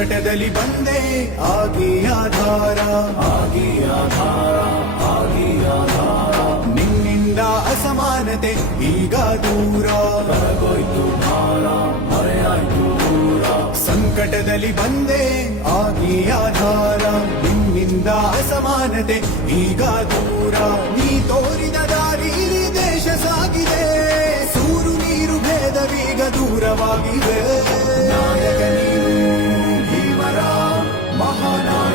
ಸಂಕಟದಲ್ಲಿ ಬಂದೆ ಆಗಿ ಆಧಾರ, ಆಗಿ ಆಧಾರ, ಆಗಿ ಆಧಾರ. ನಿನ್ನಿಂದ ಅಸಮಾನತೆ ಈಗ ದೂರ, ಕರಗೋಯ್ತು ಭಾರ, ಮರೆಯಾಯ್ತು ದೂರ. ಸಂಕಟದಲ್ಲಿ ಬಂದೆ ಆಗಿ ಆಧಾರ, ನಿನ್ನಿಂದ ಅಸಮಾನತೆ ಈಗ ದೂರ. ನೀ ತೋರಿದ ದಾರಿ ದೇಶ ಸಾಗಿದೆ, ಸೂರು ನೀರು ಭೇದವೀಗ ದೂರವಾಗಿವೆ. ನಾಯಕ ನೀನು ಭೀಮರ ಮಹಾನಾಯಕ.